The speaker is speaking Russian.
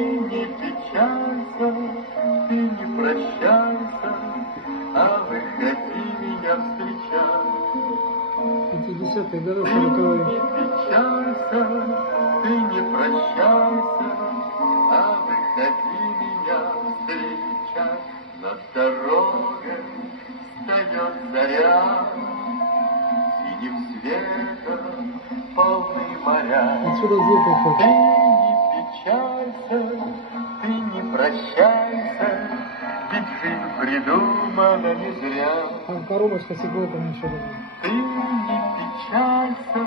не печалься, ты не прощайся, а выходи меня встречать. 50-е годы, Ты 40-е. не печалься, ты не прощайся, а выходи меня встречать. Над дорогой встает заря, синим светом полны моря. Отсюда звук Ты уходит. не печалься, ты не прощайся, ведь жизнь придумана не зря. Там коробочка с иголками еще была. Ты не печалься,